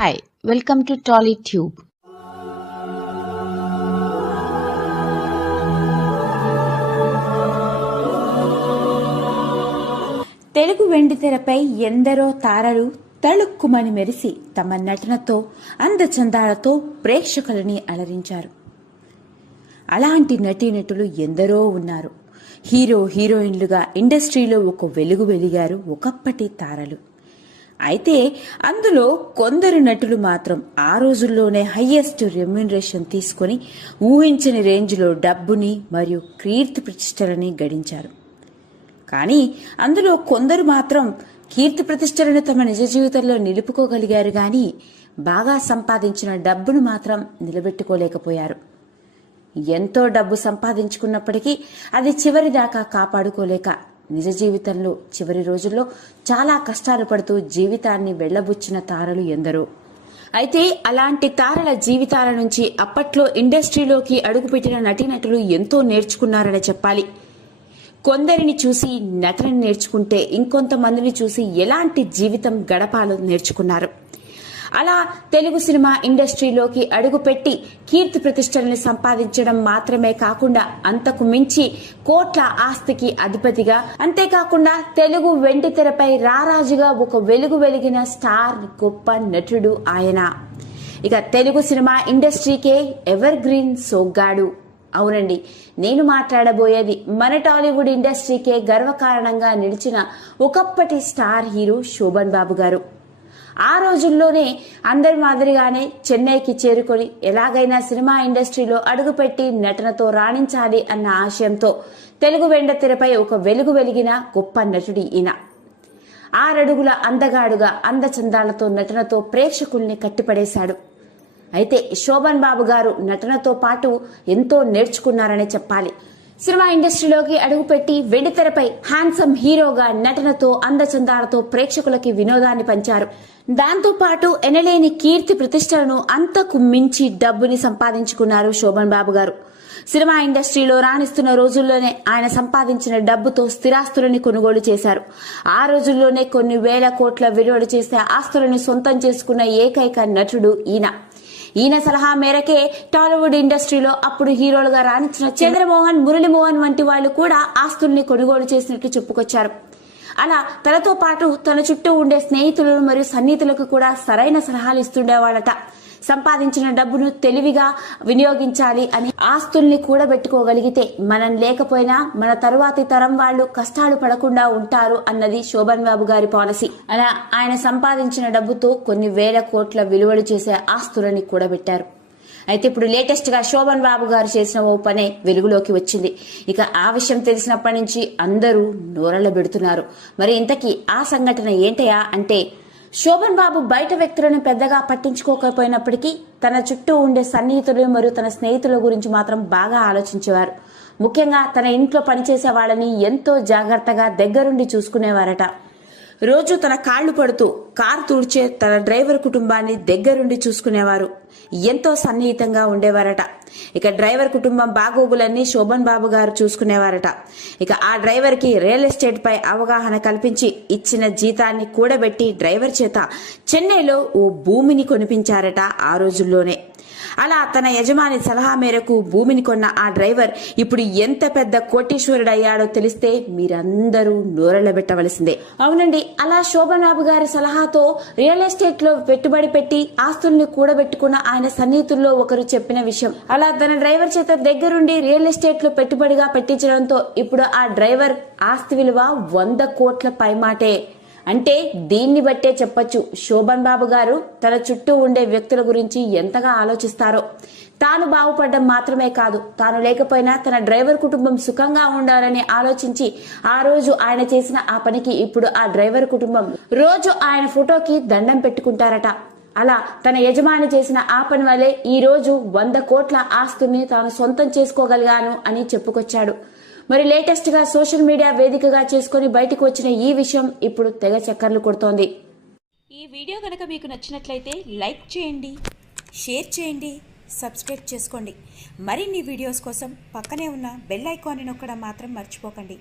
Hi, welcome to TollyTube. Telugu వెండితెరపై ఎందరో తారలు తళుక్కుమని మెరిసి తమ నటనతో అందచందాలతో ప్రేక్షకులని అలరించారు. అలాంటి నటీనటులు ఎందరో ఉన్నారు. హీరో హీరోయిన్లుగా ఇండస్ట్రీలో ఒక వెలుగు వెలిగారు ఒకప్పటి తారలు. అయితే అందులో కొందరు నటులు మాత్రం ఆ రోజుల్లోనే హయ్యెస్ట్ రెమ్యూనరేషన్ తీసుకుని ఊహించని రేంజ్లో డబ్బుని మరియు కీర్తి ప్రతిష్టలని గడించారు. కానీ అందులో కొందరు మాత్రం కీర్తి ప్రతిష్టలను తమ నిజ జీవితంలో నిలుపుకోగలిగారు, కానీ బాగా సంపాదించిన డబ్బును మాత్రం నిలబెట్టుకోలేకపోయారు. ఎంతో డబ్బు సంపాదించుకున్నప్పటికీ అది చివరి దాకా కాపాడుకోలేక నిజ జీవితంలో చివరి రోజుల్లో చాలా కష్టాలు పడుతూ జీవితాన్ని వెళ్లబుచ్చిన తారలు ఎందరో. అయితే అలాంటి తారల జీవితాల నుంచి అప్పట్లో ఇండస్ట్రీలోకి అడుగుపెట్టిన నటీనటులు ఎంతో నేర్చుకున్నారని చెప్పాలి. కొందరిని చూసి నటన నేర్చుకుంటే ఇంకొంతమందిని చూసి ఎలాంటి జీవితం గడపాలో నేర్చుకున్నారు. అలా తెలుగు సినిమా ఇండస్ట్రీలోకి అడుగుపెట్టి కీర్తి ప్రతిష్టలను సంపాదించడం మాత్రమే కాకుండా అంతకు మించి కోట్ల ఆస్తికి అధిపతిగా, అంతేకాకుండా తెలుగు వెండితెరపై రారాజుగా ఒక వెలుగు వెలిగిన స్టార్ గొప్ప నటుడు ఆయన. ఇక తెలుగు సినిమా ఇండస్ట్రీకే ఎవర్ గ్రీన్ సోగ్గాడు. అవునండి, నేను మాట్లాడబోయేది మన టాలీవుడ్ ఇండస్ట్రీకే గర్వకారణంగా నిలిచిన ఒకప్పటి స్టార్ హీరో శోభన్ బాబు గారు. ఆ రోజుల్లోనే అందరి మాదిరిగానే చెన్నైకి చేరుకొని ఎలాగైనా సినిమా ఇండస్ట్రీలో అడుగుపెట్టి నటనతో రాణించాలి అన్న ఆశయంతో తెలుగు వెండితెరపై ఒక వెలుగు వెలిగిన గొప్ప నటుడి ఈయన. 6 అడుగుల అందగాడుగా అందచందాలతో నటనతో ప్రేక్షకుల్ని కట్టిపడేశాడు. అయితే శోభన్ బాబు గారు నటనతో పాటు ఎంతో నేర్చుకున్నారనే చెప్పాలి. సినిమా ఇండస్ట్రీలోకి అడుగుపెట్టి వెండితెరపై హ్యాండ్సమ్ హీరోగా నటనతో అందచందాలతో ప్రేక్షకులకి వినోదాన్ని పంచారు. దాంతో పాటు ఎనలేని కీర్తి ప్రతిష్టలను అంతకు మించి డబ్బుని సంపాదించుకున్నారు శోభన్ బాబు గారు. సినిమా ఇండస్ట్రీలో రాణిస్తున్న రోజుల్లోనే ఆయన సంపాదించిన డబ్బుతో స్థిరాస్తులని కొనుగోలు చేశారు. ఆ రోజుల్లోనే కొన్ని వేల కోట్ల విలువలు చేసే ఆస్తులను సొంతం చేసుకున్న ఏకైక నటుడు ఈయన. ఈయన సలహా మేరకే టాలీవుడ్ ఇండస్ట్రీలో అప్పుడు హీరోలుగా రాణించిన చంద్రమోహన్, మురళీమోహన్ వంటి వాళ్ళు కూడా ఆస్తుల్ని కొనుగోలు చేసినట్లు చెప్పుకొచ్చారు. అలా తనతో పాటు తన చుట్టూ ఉండే స్నేహితులు మరియు సన్నిహితులకు కూడా సరైన సలహాలు ఇస్తుండేవాడట. సంపాదించిన డబ్బును తెలివిగా వినియోగించాలి అని, ఆస్తుల్ని కూడబెట్టుకోగలిగితే మనం లేకపోయినా మన తరువాతి తరం వాళ్ళు కష్టాలు పడకుండా ఉంటారు అన్నది శోభన్ బాబు గారి పాలసీ. అలా ఆయన సంపాదించిన డబ్బుతో కొన్ని వేల కోట్ల విలువలు చేసే ఆస్తులని కూడబెట్టారు. అయితే ఇప్పుడు లేటెస్ట్ గా శోభన్ బాబు గారు చేసిన ఓ పనే వెలుగులోకి వచ్చింది. ఇక ఆ విషయం తెలిసినప్పటి నుంచి అందరూ నోరళ్ళ పెడుతున్నారు. మరి ఇంతకీ ఆ సంఘటన ఏంటయా అంటే, శోభన్ బాబు బయట వ్యక్తులను పెద్దగా పట్టించుకోకపోయినప్పటికీ తన చుట్టూ ఉండే సన్నిహితులు మరియు తన స్నేహితుల గురించి మాత్రం బాగా ఆలోచించేవారు. ముఖ్యంగా తన ఇంట్లో పనిచేసే వాళ్ళని ఎంతో జాగ్రత్తగా దగ్గరుండి చూసుకునేవారట. రోజు తన కాళ్లు పడుతూ కారు తుడిచే తన డ్రైవర్ కుటుంబాన్ని దగ్గరుండి చూసుకునేవారు. ఎంతో సన్నిహితంగా ఉండేవారట. ఇక డ్రైవర్ కుటుంబం బాగోగులన్నీ శోభన్ బాబు గారు చూసుకునేవారట. ఇక ఆ డ్రైవర్ కి రియల్ ఎస్టేట్ పై అవగాహన కల్పించి ఇచ్చిన జీతాన్ని కూడబెట్టి డ్రైవర్ చేత చెన్నైలో ఓ భూమిని కొనిపించారట ఆ రోజుల్లోనే. అలా తన యజమాని సలహా మేరకు భూమిని కొన్న ఆ డ్రైవర్ ఇప్పుడు ఎంత పెద్ద కోటీశ్వరుడయ్యాడో తెలిస్తే మీరందరూ నోరెళ్లబెట్టవలసిందే. అవునండి, అలా శోభన్ బాబు గారి సలహాతో రియల్ ఎస్టేట్ లో పెట్టుబడి పెట్టి ఆస్తుల్ని కూడబెట్టుకున్న ఆయన సన్నిహితుల్లో ఒకరు చెప్పిన విషయం. అలా తన డ్రైవర్ చేత దగ్గరుండి రియల్ ఎస్టేట్ లో పెట్టుబడిగా పెట్టించడంతో ఇప్పుడు ఆ డ్రైవర్ ఆస్తి విలువ 100 కోట్ల పైమాటే. అంటే దీన్ని బట్టే చెప్పొచ్చు శోభన్ బాబు గారు తన చుట్టూ ఉండే వ్యక్తుల గురించి ఎంతగా ఆలోచిస్తారో. తాను బాగుపడడం మాత్రమే కాదు, తాను లేకపోయినా తన డ్రైవర్ కుటుంబం సుఖంగా ఉండాలని ఆలోచించి ఆ రోజు ఆయన చేసిన ఆ పనికి ఇప్పుడు ఆ డ్రైవర్ కుటుంబం రోజు ఆయన ఫోటోకి దండం పెట్టుకుంటారట. అలా తన యజమాని చేసిన ఆ పని వల్లే ఈ రోజు 100 కోట్ల ఆస్తుల్ని తాను సొంతం చేసుకోగలిగాను అని చెప్పుకొచ్చాడు. మరి లేటెస్ట్ గా సోషల్ మీడియా వేదికగా చేసుకుని బయటకు వచ్చిన ఈ విషయం ఇప్పుడు తెగ చక్కర్లు కొడుతోంది. ఈ వీడియో కనుక మీకు నచ్చినట్లయితే లైక్ చేయండి, షేర్ చేయండి, సబ్స్క్రైబ్ చేసుకోండి. మరిన్ని వీడియోస్ కోసం పక్కనే ఉన్న బెల్ ఐకాన్ని నొక్కడం మాత్రం మర్చిపోకండి.